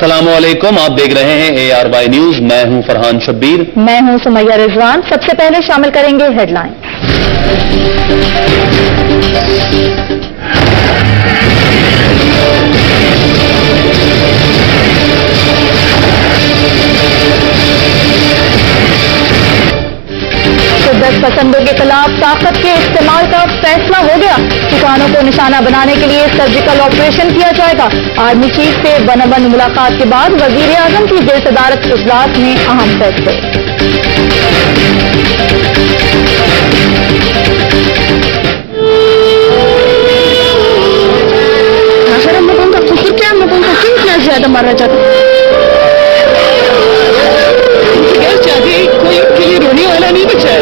अस्सलामुअलैकुम, आप देख रहे हैं ARY न्यूज। मैं हूं फरहान शब्बीर। मैं हूं सुमैया रिजवान। सबसे पहले शामिल करेंगे हेडलाइन। शिद्दत पसंदों के खिलाफ ताकत के इस्तेमाल का फैसला हो गया। ठिकानों को निशाना बनाने के लिए सर्जिकल ऑपरेशन किया जाएगा। आर्मी चीफ से वन मुलाकात के बाद वजीर आजम की जेर सदारत इजलास में अहम फैसले। आखिर हम लोगों का खुशी क्या, हम लोगों को क्यों इतना ज्यादा मारा जाता है? कोई उनके लिए रोने वाला नहीं बचा है।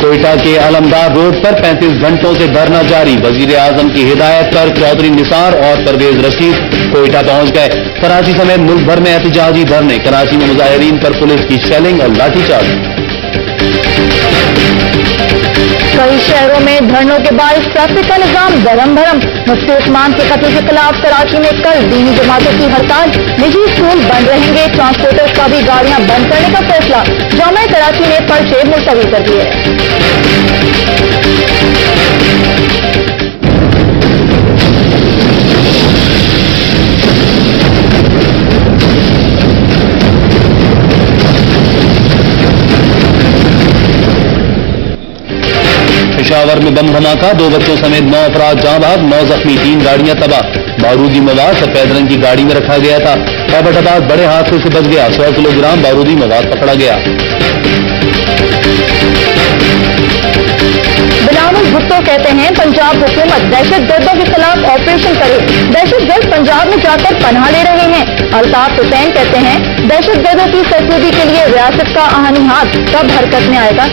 कोयटा के अलमदार रोड पर 35 घंटों से धरना जारी। वजीर आजम की हिदायत पर चौधरी निसार और परवेज रशीद कोयटा पहुंच गए। कराची समेत मुल्क भर में एहतजाजी धरने। कराची में मुजाहिरीन पर पुलिस की शेलिंग और लाठीचार्ज। कई शहरों में धरनों के बायस ट्रैफिक का निजाम दरम भरम। मुफ्ती उस्मान के कत्ल के खिलाफ कराची में कल दीनी जमातों की हड़ताल। निजी स्कूल बंद रहेंगे। ट्रांसपोर्टर्स का भी गाड़ियां बंद करने का फैसला। जामा कराची ने पर्चे मुलतवी कर दिए। पेशावर में बम धमाका, 2 बच्चों समेत 9 अफराद जाँ भाग, 9 जख्मी, 3 गाड़ियां तबाह। बारूदी मवाद सफेद रंग की गाड़ी में रखा गया था। एबटाबाद बड़े हादसे से बच गया। 100 किलोग्राम बारूदी मवाद पकड़ा गया। बिलावल भुट्टो कहते हैं पंजाब हुकूमत दहशत गर्दों के खिलाफ ऑपरेशन करे। दहशत गर्द पंजाब में जाकर पनाह ले रहे हैं। अल्ताफ हुसैन कहते हैं दहशत गर्दों की सरसूदी के लिए रियासत का आहनी हाथ कब हरकत में आएगा।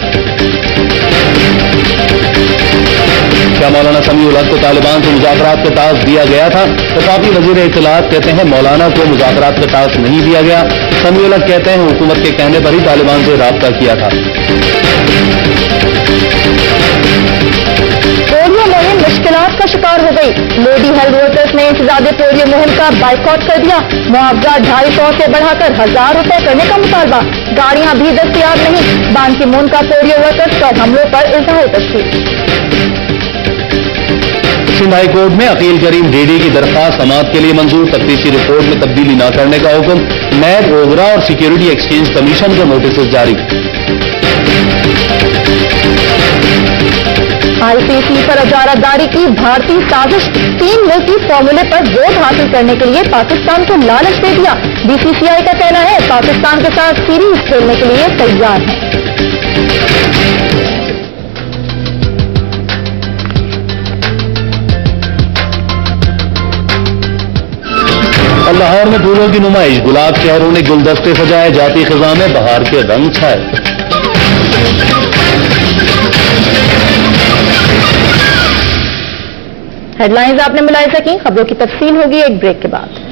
क्या मौलाना समीउल हक को तालिबान से मुज़ाकरात का टास्क दिया गया था? वफाकी वजीर इत्तलात कहते हैं मौलाना को मुज़ाकरात का टास्क नहीं दिया गया। समीउल हक कहते हैं हुकूमत के कहने पर ही तालिबान से राब्ता किया था। पोलियो मुहिम मुश्किलात का शिकार हो गई। लेडी हेल्थ वर्कर्स ने इंतजाज पोलियो मुहिम का बाइकआउट कर दिया। मुआवजा 250 से बढ़ाकर 1000 रुपए करने का मुतालबा। गाड़ियां भी दस्तयाब नहीं। बान की मून का पोलियो वर्कर्स पर हमलों पर इजहार तशवीश। सिंध हाई कोर्ट में अकील करीम डीडी की दरख्वास्त समाअत के लिए मंजूर। तफ्तीशी रिपोर्ट में तब्दीली न करने का हुक्म। नैब, ओबरा और सिक्योरिटी एक्सचेंज कमीशन को नोटिस जारी। ICC पर इजारादारी की भारतीय साजिश। 3 मुल्की फॉर्मूले पर वोट हासिल करने के लिए पाकिस्तान को लालच दे दिया। BCCI का कहना है पाकिस्तान के साथ सीरीज खेलने के लिए तैयार है। लाहौर में फूलों की नुमाइश। गुलाब शहरों ने गुलदस्ते सजाए। जाती खिजा में बहार के रंग छाए। हेडलाइंस आपने मुलाहिजा की। खबरों की तफसील होगी एक ब्रेक के बाद।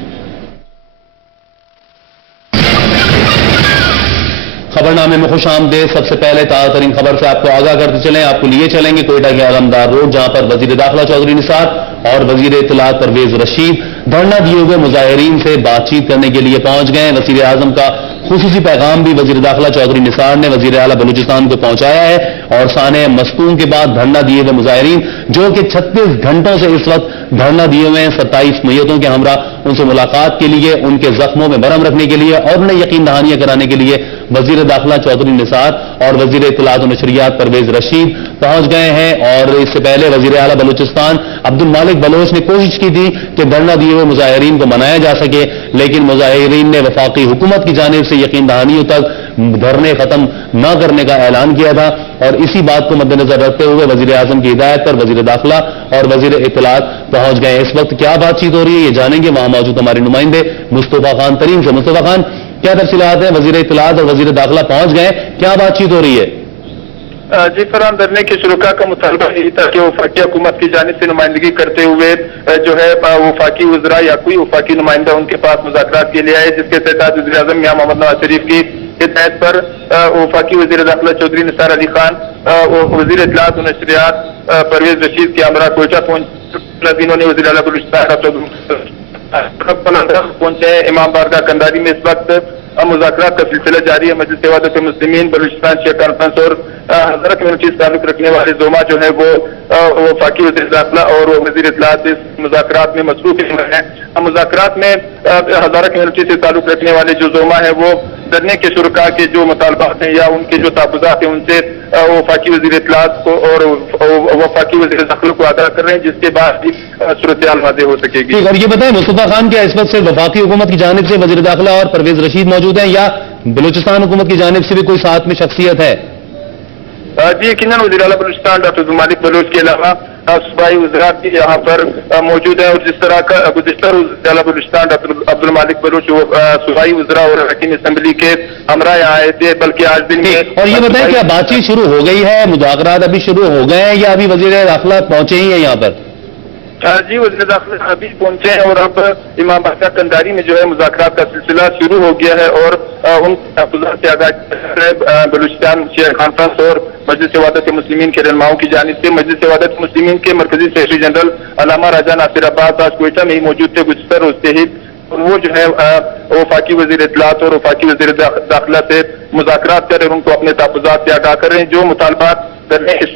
खबरनामे में खुश आमदेद। सबसे पहले ताज़ा तरीन खबर से आपको आगाह करते चलें। आपको लिए चलेंगे कोयटा के अलमदार रोड, जहां पर वजीर दाखिला चौधरी निसार और वजीर इत्तलात परवेज रशीद धरना दिए हुए मुजाहिरीन से बातचीत करने के लिए पहुंच गए। वजीर आजम का खुसूसी पैगाम भी वजीर दाखिला चौधरी निसार ने वजीर आला बलूचिस्तान को पहुंचाया है। और साने मस्तूम के बाद धरना दिए हुए मुजाहिरीन जो कि 36 घंटों से इस वक्त धरना दिए हुए हैं, 27 मैयतों के हमरा उनसे मुलाकात के लिए, उनके जख्मों में मरहम रखने के लिए और उन्हें यकीन दहानियां कराने के लिए वजीर दाखिला चौधरी निसार और वजीर इत्तलात और नशरियात परवेज रशीद पहुंच गए हैं। और इससे पहले वजीर आला बलूचिस्तान अब्दुल मालिक बलोच ने कोशिश की थी कि धरना दिए हुए मुजाहिरीन को मनाया जा सके, लेकिन मुजाहिरीन ने वफाकी हुकूमत की जानिब से यकीन दहानियों तक धरने खत्म न करने का ऐलान किया था। और इसी बात को मद्देनजर रखते हुए वजीर आजम की हिदायत पर वजीर दाखिला और वजीर इत्तलात पहुंच गए। इस वक्त क्या बातचीत हो रही है ये जानेंगे वहां मौजूद हमारे नुमाइंदे मुस्तफा खान तरीन से। मुस्तफा खान, क्या तफसीलात है? वजीर इत्तलात और वजीर दाखिला पहुंच गए, क्या बातचीत हो रही है? जी फरहान, धरने के शुरुका का मुतालबा यही था कि वफाकी हुकूमत की जानिब से नुमाइंदगी करते हुए जो है वफाकी वज़रा या कोई वफाकी नुमाइंदा उनके पास मुज़ाकरात के लिए आए, जिसके तहत वज़ीर आज़म मियां मोहम्मद नवाज शरीफ की हिदायत पर वफाकी वज़ीर दाखिला चौधरी निसार अली खान, वज़ीर इत्तलात और नशरियात परवेज रशीद के हमरा कोयटा जिन्होंने वज़ीर आला बलूचिस्तान पहुंचे हैं इमाम बारगाह कंधारी में। इस वक्त मुज़ाकरात का सिलसिला जारी है। मजलिस वहदत मुस्लिमीन बलूचिस्तान शिया कॉन्फ्रेंस और हज़ारा कम्युनिटी से ताल्लुक रखने वाले जोमा जो है वो वफाकी वज़ीर दाखिला और वज़ीर इत्तलात इस मुज़ाकरात में मसरूफ हैं। मुज़ाकरात में हज़ारा कम्युनिटी से ताल्लुक रखने वाले जो जोमा है वो धरने के शुरका के जो मुतालबात हैं या उनके जो तहफ़्फ़ुज़ात हैं उनसे वफाकी वज़ीर इत्तलात को और वफाकी वज़ीर दाखिला को आगाह कर रहे हैं, जिसके बाद ही सूरत-ए-हाल वाज़ेह हो सकेगी। ठीक, और ये बताएं मुस्तफा खान क्या इस वक्त सिर्फ वफाकी हुकूमत की जानिब से वज़ीर दाखिला और परवेज रशीद मौजूद हैं या बलूचिस्तान हुकूमत की जानिब से भी कोई साथ में शख्सियत है? जी यकीनन वज़ीर आला बलूचिस्तान डॉक्टर अब्दुल मालिक बलोच के अलावा सूबाई वज़रात भी यहाँ पर मौजूद हैं और जिस तरह का गुज़िश्ता वज़ीर आला बलूचिस्तान डॉक्टर अब्दुल मालिक बलोच सूबाई वज़रा और हकीम असम्बली के हमरा यहाँ आए थे, बल्कि आज दिन में। और ये बताएं क्या बातचीत शुरू हो गई है, मुज़ाकरात अभी शुरू हो गए हैं या अभी वज़ीर दाखिला पहुंचे ही हैं यहाँ पर? जी वज़ीर दाखिला अभी पहुंचे हैं और अब इमाम बारगाह कंधारी में जो है मुज़ाकरात का सिलसिला शुरू हो गया है और उन तहफ़्फ़ुज़ात से आगाह बलूचिस्तान शिया कॉन्फ्रेंस और मजलिस वहदत मुस्लिमीन के रहनुमाओं की जानिब से मजलिस वहदत मुस्लिमीन के मरकजी सेक्रेटरी जनरल अल्लामा राजा नासिर अब्बास आज कोयटा में ही मौजूद थे गुज़िश्ता रोज़ से ही, और वो जो है वफाकी वज़ीर इत्तलात और वफाकी वज़ीर दाखिला से मुज़ाकरात कर रहे हैं, उनको अपने तहफ़्फ़ुज़ात से आगाह कर रहे हैं। जो मुतालबात करने इस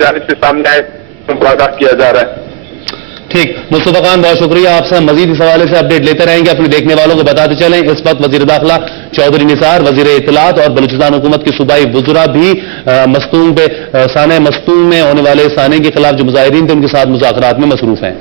जानिब से सामने आए उनको आगाह किया जा रहा है। ठीक, मुस्तफा खान बहुत शुक्रिया आपसे। हम मजीद इस हवाले से अपडेट लेते रहेंगे, अपने देखने वालों को बताते चलें। इस वक्त वज़ीर दाखिला चौधरी निसार, वज़ीर इत्तलात और बलूचिस्तान हुकूमत की सूबाई वज़रा भी मस्तूम पे साने मस्तूम में होने वाले साने के खिलाफ जो मुजाहिरीन थे उनके साथ मुज़ाकरात में मसरूफ हैं।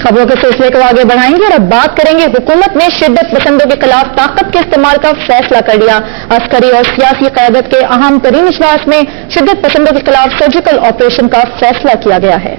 खबरों के सिलसिले को आगे बढ़ाएंगे और अब बात करेंगे, हुकूमत ने शिद्दत पसंदों के खिलाफ ताकत के इस्तेमाल का फैसला कर लिया। अस्करी और सियासी क़यादत के अहम तरीन इजलास में शिद्दत पसंदों के खिलाफ सर्जिकल ऑपरेशन का फैसला किया गया है।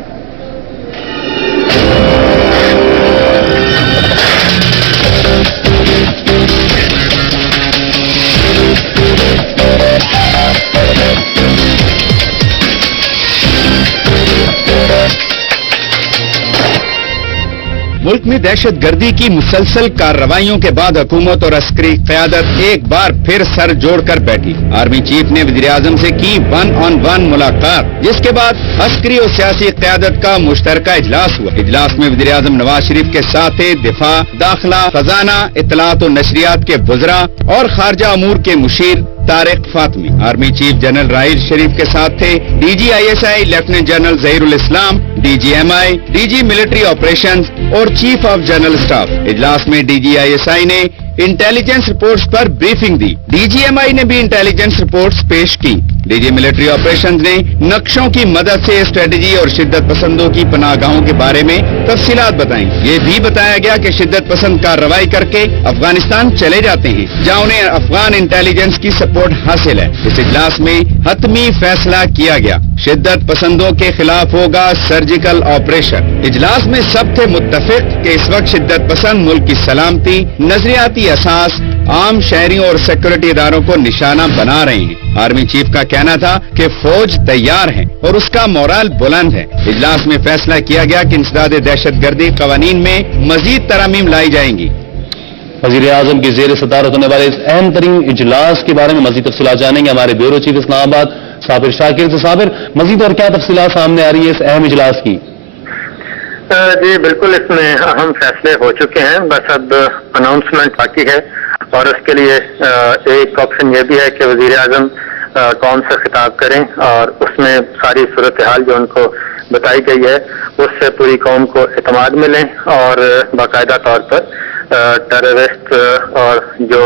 मुल्क में दहशत गर्दी की मुसलसल कार्रवाइयों के बाद हुकूमत और अस्करी क़यादत एक बार फिर सर जोड़कर बैठी। आर्मी चीफ ने वज़ीर आज़म से की 1-on-1 मुलाकात, जिसके बाद अस्करी और सियासी क़यादत का मुश्तरका इजलास हुआ। इजलास में वज़ीर आज़म नवाज शरीफ के साथ थे दिफा, दाखिला, खजाना, इत्तलात और नशरियात के वज़रा और खारजा अमूर के मुशीर Tariq Fatemi. Army chief general Raheel Sharif के साथ थे DG-ISI lieutenant general Zaheerul Islam, DG-MI, DG military operations और चीफ ऑफ जनरल स्टाफ। इजलास में DG-ISI ने इंटेलिजेंस रिपोर्ट्स पर ब्रीफिंग दी, DG-MI ने भी इंटेलिजेंस रिपोर्ट्स पेश की। DG मिलिट्री ऑपरेशंस ने नक्शों की मदद से स्ट्रेटजी और शिद्दत पसंदों की पनाहगाहों के बारे में तफसीलात बताई। ये भी बताया गया कि शिद्दत पसंद कार्रवाई करके अफगानिस्तान चले जाते हैं, जहां उन्हें अफगान इंटेलिजेंस की सपोर्ट हासिल है। इस इजलास में हतमी फैसला किया गया, शिद्दत पसंदों के खिलाफ होगा सर्जिकल ऑपरेशन। इजलास में सब थे मुत्तफिक कि इस वक्त शिद्दत पसंद मुल्क की सलामती, नजरियाती असास, आम शहरियों और सिक्योरिटी इदारों को निशाना बना रहे हैं। आर्मी चीफ का कहना था कि फौज तैयार है और उसका मोराल बुलंद है। इजलास में फैसला किया गया कि इंसदाद दहशत गर्दी कवानीन में मजीद तरमीम लाई जाएंगी। वज़ीर आज़म की ज़ेर सदारत होने वाले इस अहम तरीन इजलास के बारे में मजीद तफसीलात जानेंगे हमारे ब्यूरो चीफ इस्लामाबाद साबिर शाकिर से। साबिर, मजीद और क्या तफसीलात सामने आ रही है इस अहम इजलास की? जी बिल्कुल, इसमें अहम फैसले हो चुके हैं, बस अब अनाउंसमेंट बाकी है और उसके लिए एक ऑप्शन ये भी है कि वज़ीर आज़म कौम से खिताब करें और उसमें सारी सूरत हाल जो उनको बताई गई है उससे पूरी कौम को एतमाद मिले और बाकायदा तौर पर टेररिस्ट और जो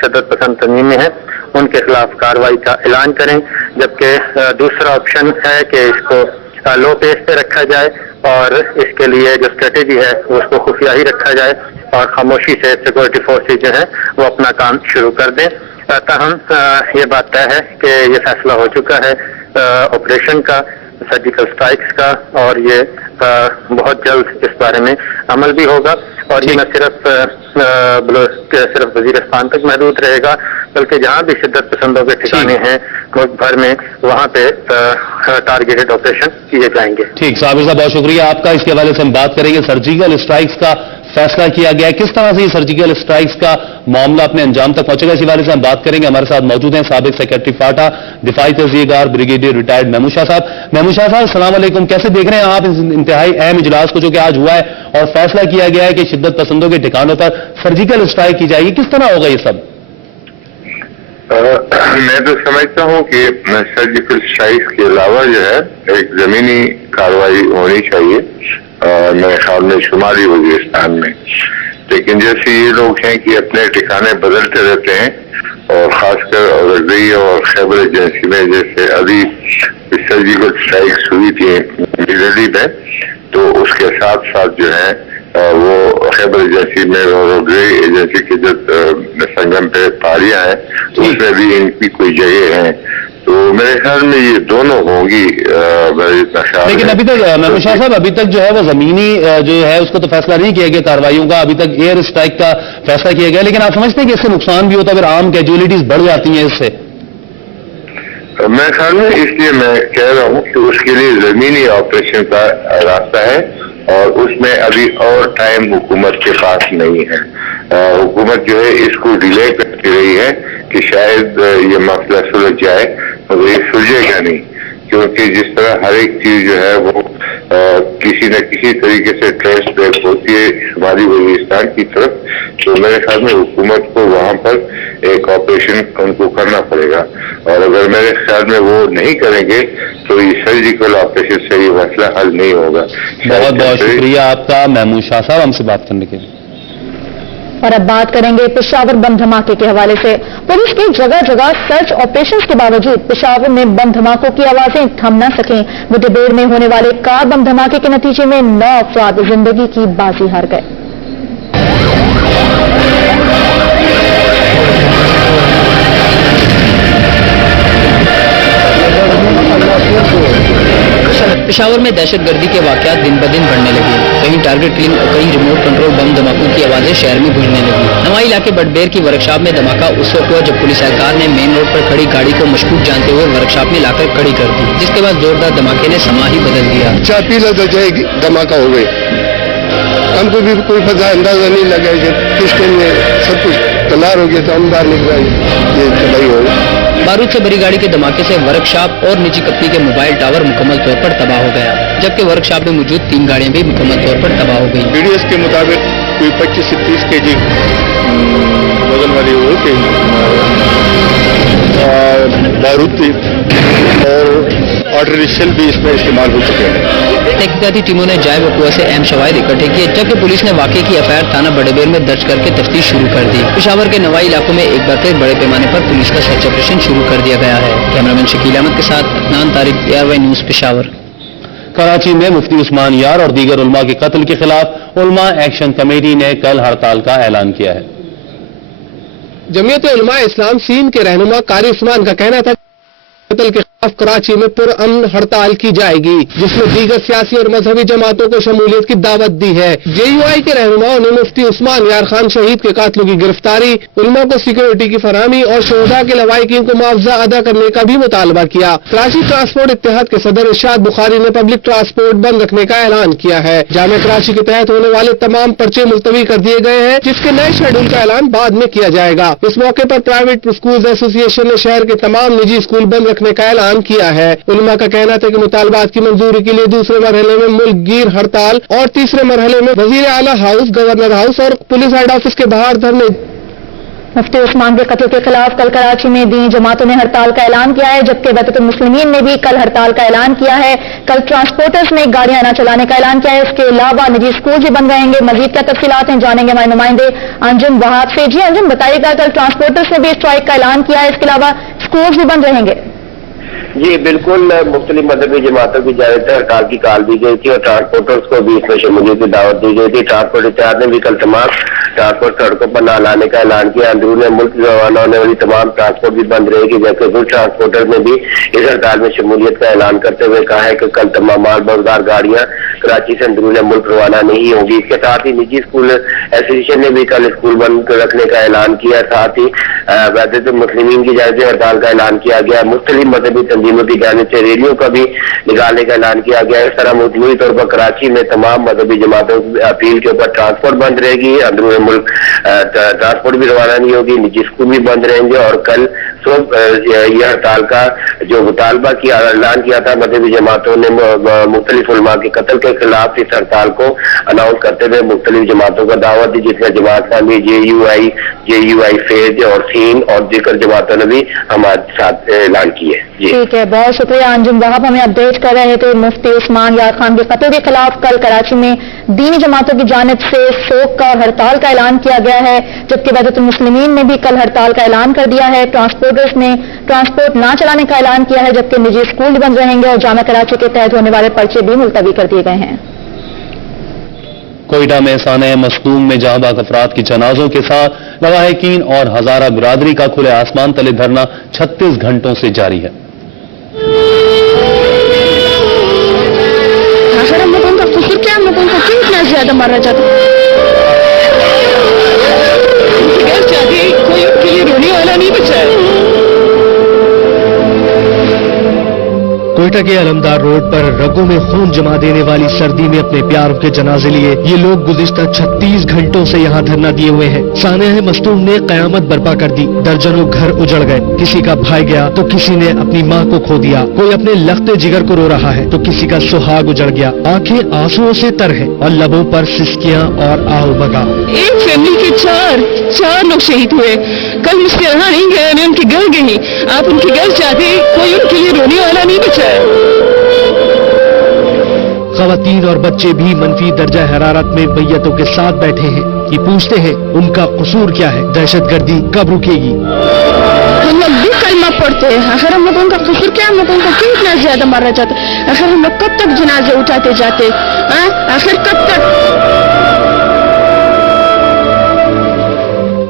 शिद्दत पसंद तंजीमें हैं उनके खिलाफ कार्रवाई का ऐलान करें। जबकि दूसरा ऑप्शन है कि इसको लो पेस पे रखा जाए और इसके लिए जो स्ट्रेटेजी है उसको खुफिया ही रखा जाए और खामोशी से सिक्योरिटी फोर्सेज जो है वो अपना काम शुरू कर दें। ताहम ये बात तय है कि ये फैसला हो चुका है ऑपरेशन का, सर्जिकल स्ट्राइक्स का, और ये बहुत जल्द इस बारे में अमल भी होगा और ये न सिर्फ वज़ीरिस्तान तक महदूद रहेगा बल्कि जहाँ भी शिद्दत पसंदों के ठिकाने हैं मुल्क भर में वहाँ पे टारगेटेड ऑपरेशन किए जाएंगे। ठीक, साबिर साहब बहुत शुक्रिया आपका। इसके हवाले से हम बात करेंगे। सर्जिकल स्ट्राइक्स का फैसला किया गया है। किस तरह से ये सर्जिकल स्ट्राइक्स का मामला अपने अंजाम तक पहुंचेगा, इसी बारे से हम बात करेंगे। हमारे साथ मौजूद हैं साबिक सेक्रेटरी फाटा दिफाई तहसीलदार ब्रिगेडियर रिटायर्ड महमूद शाह साहब। महमूद शाह साहब, अस्सलाम वालेकुम। कैसे देख रहे हैं आप इस इंतहाई अहम इजलास को जो कि आज हुआ है और फैसला किया गया है कि शिद्दत पसंदों के ठिकानों पर सर्जिकल स्ट्राइक की जाएगी, किस तरह होगा ये सब? मैं तो समझता हूं कि सर्जिकल स्ट्राइक के अलावा जो है एक जमीनी कार्रवाई होनी चाहिए मेरे ख्याल में शुमाली वजीरिस्तान में। लेकिन जैसे ये लोग हैं कि अपने ठिकाने बदलते रहते हैं और खासकर औरंगजेब और खैबर एजेंसी में जैसे अभी सर्जिकल स्ट्राइक्स हुई थी दिल्ली में, तो उसके साथ साथ जो है वो खैबर एजेंसी में और ग्रे एजेंसी के जो संगम पे पहाड़ियां हैं उसमें भी इनकी कोई जगह है, तो मेरे ख्याल में ये दोनों होंगी। लेकिन अभी तक महमूद शाह साहब, अभी तक जो है वो जमीनी जो है उसको तो फैसला नहीं किया गया कार्रवाइयों का, अभी तक एयर स्ट्राइक का फैसला किया गया। लेकिन आप समझते हैं कि इससे नुकसान भी होता है, फिर आम कैजुअलिटीज बढ़ जाती हैं इससे? मेरे ख्याल में इसलिए मैं कह रहा हूँ कि उसके लिए जमीनी ऑपरेशन का रास्ता है और उसमें अभी और टाइम हुकूमत के पास नहीं है। हुकूमत जो है इसको डिले करती रही है कि शायद ये मसला सुलझ जाए, मगर ये सुलझेगा नहीं, क्योंकि जिस तरह हर एक चीज जो है वो किसी न किसी तरीके से ट्रेस बैक होती है शुमाली वजीरिस्तान की तरफ, तो मेरे ख्याल में हुकूमत को वहां पर एक ऑपरेशन उनको करना पड़ेगा। और अगर मेरे ख्याल में वो नहीं करेंगे तो ये सर्जिकल ऑपरेशन से ये मसला हल नहीं होगा। बहुत बहुत शुक्रिया आपका महमूद शाह साहब हमसे बात करने के लिए। और अब बात करेंगे पेशावर बम धमाके के हवाले से। पुलिस की जगह जगह सर्च ऑपरेशंस के बावजूद पेशावर में बम धमाकों की आवाजें थम न सकें। मुठभेड़ में होने वाले कार बम धमाके के नतीजे में 9 अफराद जिंदगी की बाजी हार गए। पेशावर में दहशतगर्दी के वाकयात दिन ब दिन बढ़ने लगे। कहीं टारगेट किलिंग और कहीं रिमोट कंट्रोल बम धमाकों की आवाजें शहर में गूंजने लगी। नवाई इलाके बटबेर की वर्कशॉप में धमाका उस वक्त हुआ जब पुलिस एहलकार ने मेन रोड पर खड़ी गाड़ी को मशकूक जानते हुए वर्कशॉप में लाकर खड़ी कर दी, जिसके बाद जोरदार धमाके ने समा ही बदल दिया। चापी लग जाएगी, धमाका हो गई। हमको भी कोई पता अंदाजा नहीं लगा कि किस टाइम में सब कुछ तैयार हो गया तो हम बाहर निकला, ये तबाही हो गई। बारूद से भरी गाड़ी के धमाके से वर्कशॉप और निजी कंपनी के मोबाइल टावर मुकम्मल तौर पर तबाह हो गया, जबकि वर्कशॉप में मौजूद 3 गाड़ियां भी मुकम्मल तौर पर तबाह हो गई। BDS के मुताबिक कोई 25 से 30 kg वजन वाली वो थी बारूद थी और आर्टिफिशियल भी इसमें इस्तेमाल हो चुके हैं। तहकीकाती टीमों ने जाए वकुआ से अहम शवाहिद इकट्ठे किए, जबकि पुलिस ने वाकये की एफआईआर थाना बड़ेबेर में दर्ज करके तफ्तीश शुरू कर दी। पेशावर के नवाई इलाकों में एक बार फिर बड़े पैमाने पर पुलिस का सर्च ऑपरेशन शुरू कर दिया गया है। कैमरामैन शकील अहमद के साथ अदनान तारिक, ARY न्यूज पेशावर। कराची में मुफ्ती उस्मान यार और दीगर उलमा के कत्ल के खिलाफ उलमा एक्शन कमेटी ने कल हड़ताल का ऐलान किया है। जमीयत उलमा इस्लाम सीन के रहनुमा कारी उस्मान का कहना था कत्ल के खिलाफ कराची में पुरअमन हड़ताल की जाएगी, जिसमें दीगर सियासी और मजहबी जमातों को शमूलियत की दावत दी है। JUI के रहनुमाओं ने मुफ्ती उस्मान यार खान शहीद के कातलों की गिरफ्तारी, उलमा को सिक्योरिटी की फराहमी और शोहदा के लवाहिकीन को मुआवजा अदा करने का भी मुतालबा किया। कराची ट्रांसपोर्ट इत्तेहाद के सदर इरशाद बुखारी ने पब्लिक ट्रांसपोर्ट बंद रखने का ऐलान किया है। जामे कराची के तहत होने वाले तमाम पर्चे मुलतवी कर दिए गए हैं, जिसके नए शेड्यूल का ऐलान बाद में किया जाएगा। इस मौके पर प्राइवेट स्कूल एसोसिएशन ने शहर के तमाम निजी स्कूल बंद रखने का ऐलान किया है। उलमा का कहना था कि मुतालबात की मंजूरी के लिए दूसरे मरहले में मुल्क गिर हड़ताल और तीसरे मरहले में वजीर आला हाउस, गवर्नर हाउस और पुलिस हेड ऑफिस के बाहर धरने। मुफ्ती उस्मान के कत्ल के खिलाफ कल कराची में दीनी जमातों ने हड़ताल का ऐलान किया है, जबकि वहदतुल मुस्लिमीन ने भी कल हड़ताल का ऐलान किया है। कल ट्रांसपोर्टर्स ने गाड़ियां न चलाने का ऐलान किया है। इसके अलावा निजी स्कूल भी बंद रहेंगे। मजीद क्या तफसीलात हैं जानेंगे हमारे नुमाइंदे अंजुम वहाब से। जी अंजुम, बताइएगा कल ट्रांसपोर्टर्स ने भी स्ट्राइक का ऐलान किया है, इसके अलावा स्कूल भी बंद रहेंगे। जी बिल्कुल, मुख्तलिफ मजहबी जमातों की जानिब से हड़ताल की कॉल दी गई थी और ट्रांसपोर्टर्स को भी इसमें शमूलियत की दावत दी गई थी। ट्रांसपोर्ट इत्तेहाद ने भी कल तमाम ट्रांसपोर्ट सड़कों पर न लाने का ऐलान किया। अंदरून मुल्क रवाना होने वाली तमाम ट्रांसपोर्ट भी बंद रहेगी, जबकि कुछ ट्रांसपोर्टर्स ने भी इस हड़ताल में शमूलियत का ऐलान करते हुए कहा है कि कल तमाम माल बरदार गाड़ियां कराची से अंदरून मुल्क रवाना नहीं होगी। इसके साथ ही निजी स्कूल एसोसिएशन ने भी कल स्कूल बंद रखने का ऐलान किया। साथ ही वहदत मुस्लिमीन की जानिब से हड़ताल का ऐलान किया गया। मुख्तलिफ मजहबी तंजीमों की जानिब से रैलियों का भी निकालने का ऐलान किया गया। इस तरह मजमूई तौर पर कराची में तमाम मजहबी जमातों की अपील के ऊपर ट्रांसपोर्ट बंद रहेगी, अंदरून मुल्क ट्रांसपोर्ट भी रवाना नहीं होगी, निजी स्कूल भी बंद रहेंगे। और कल सुबह यह हड़ताल का जो मुतालबा किया ऐलान किया था मजहबी जमातों ने मुख्तलिफ उलमा के कत्ल के खिलाफ, इस हड़ताल को अनाउंस करते हुए मुख्तलिफ जमातों का दावत दी, जिसमें जमात इस्लामी, JUI फेज और सीन और दीगर जमातों ने भी हमारे साथ ऐलान किए। ठीक है, बहुत शुक्रिया अंजुम वहाब, हमें अपडेट कर रहे थे। मुफ्ती उस्मान यार खान के कत्ल के खिलाफ कल कराची में दीनी जमातों की जानिब से शोक का और हड़ताल का ऐलान किया गया है, जबकि वहदत मुस्लिमीन ने भी कल हड़ताल का ऐलान कर दिया है। ट्रांसपोर्टर्स ने ट्रांसपोर्ट ना चलाने का ऐलान किया है, जबकि निजी स्कूल बंद रहेंगे और जामा कराची के तहत होने वाले पर्चे भी मुलतवी कर दिए गए हैं। कोयटा में साने मखदूम में जहां बाग अफराद की जनाजों के साथ लवाहिकीन और हजारा बिरादरी का खुले आसमान तले धरना 36 घंटों से जारी है। आखिर हम लोगों का कसूर क्या, हम लोगों को क्यों इतना ज्यादा मारा जाता है? कोई उनके लिए रोने वाला नहीं बचा है। कोयटा के अलमदार रोड पर रगों में खून जमा देने वाली सर्दी में अपने प्यारों के जनाजे लिए ये लोग गुज़िश्ता 36 घंटों से यहाँ धरना दिए हुए हैं। सानिया मस्तूम ने कयामत बर्पा कर दी, दर्जनों घर उजड़ गए, किसी का भाई गया तो किसी ने अपनी माँ को खो दिया, कोई अपने लखते जिगर को रो रहा है तो किसी का सुहाग उजड़ गया। आंखें आंसुओं से तर है और लबों पर सिसकियाँ और आओ बगा। एक फैमिली के चार लोग शहीद हुए। कल मुझसे यहाँ नहीं गए, मैं उनके घर गई। आप उनके घर जाते, कोई उनके लिए रोने वाला नहीं बचा है। खवातीन और बच्चे भी मनफी दर्जा हरारत में मैयतों के साथ बैठे हैं। ये पूछते हैं उनका कसूर क्या है, दहशतगर्दी कब रुकेगी। हम लोग भी कलमा पढ़ते हैं, आखिर हम लोगों का कसूर क्या, हम लोगों को क्यों इतना ज्यादा मारा जाता है? आखिर हम लोग कब तक जनाजे उठाते जाते, आखिर कब तक?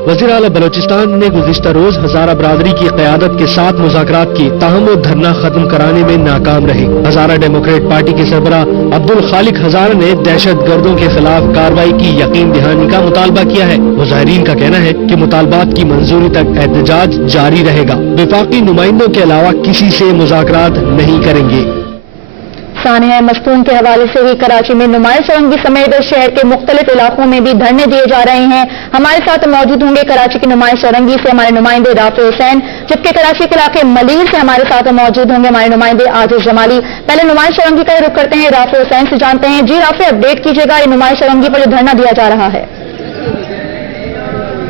वज़ीर आला बलोचिस्तान ने गुज़िश्ता रोज हज़ारा बरादरी की क़यादत के साथ मुज़ाकरात की, ताहम वो धरना खत्म कराने में नाकाम रहे। हज़ारा डेमोक्रेट पार्टी के सरबराह अब्दुल खालिक हज़ारा ने दहशत गर्दों के खिलाफ कार्रवाई की यकीन दहानी का मुतालबा किया है। मुज़ाहिरीन का कहना है कि मुतालबात की मंजूरी तक एहतजाज जारी रहेगा। वफाकी नुमाइंदों के अलावा किसी से मुज़ाकरात नहीं करेंगे। सानिया मस्तूम के हवाले से ही कराची में नुमाइश सरंगी समेत शहर के मुख्तलिफ इलाकों में भी धरने दिए जा रहे हैं। हमारे साथ मौजूद होंगे कराची की नुमाइश सरंगी से हमारे नुमाइंदे राफे हुसैन, जबकि कराची के इलाके मलीर से हमारे साथ मौजूद होंगे हमारे नुमाइंदे आजिज जमाली। पहले नुमाइश सरंगी का रुख करते हैं, राफे हुसैन से जानते हैं। जी राफे, अपडेट कीजिएगा, ये नुमाइश सरंगी पर जो धरना दिया जा रहा है।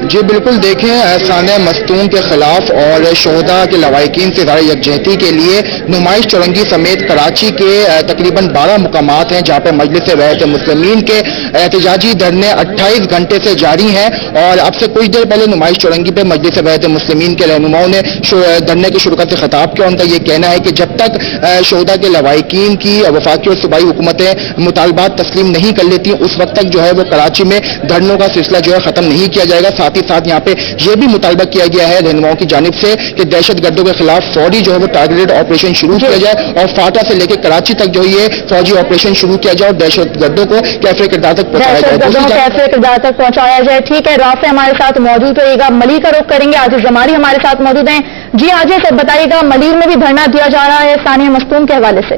जी बिल्कुल, देखें सानिया मस्तूम के खिलाफ और शोहदा के लवाहिकीन से ज़्यादा यकजहती के लिए नुमाइश चौरंगी समेत कराची के तकरीबन 12 मुकामात हैं जहाँ पर मजलिस वहदत मुस्लिमीन के एहतजाजी धरने 28 घंटे से जारी हैं। और अब से कुछ देर पहले नुमाइश चौरंगी पर मजलिस वहदत मुस्लिमीन के रहनुमाओं ने धरने की शुरुआत से खिताब किया। उनका ये कहना है कि जब तक शोहदा के लवाहिकीन की वफाकी और सूबाई हुकूमतें मुतालबात तस्लीम नहीं कर लेती, उस वक्त तक जो है वो कराची में धरनों का सिलसिला जो है खत्म नहीं किया जाएगा। साथ ही साथ यहाँ पे ये भी मुतालबा किया गया है रहनुमाओं की जानिब से कि दहशत गर्दों के खिलाफ फौरी जो है वो टारगेटेड ऑपरेशन शुरू किया जाए और फाटा से लेकर कराची तक जो ये फौजी ऑपरेशन शुरू किया जाए और दहशत गर्दों को कैफे किरदार तक पहुंचाया जाए। ठीक है राफे, हमारे साथ मौजूद रहिएगा। मलिर का रुख करेंगे, आजिज जमाली हमारे साथ मौजूद हैं। जी आजिज, सब बताइएगा, मलिर में भी धरना दिया जा रहा है सानिया मस्तूम के हवाले से।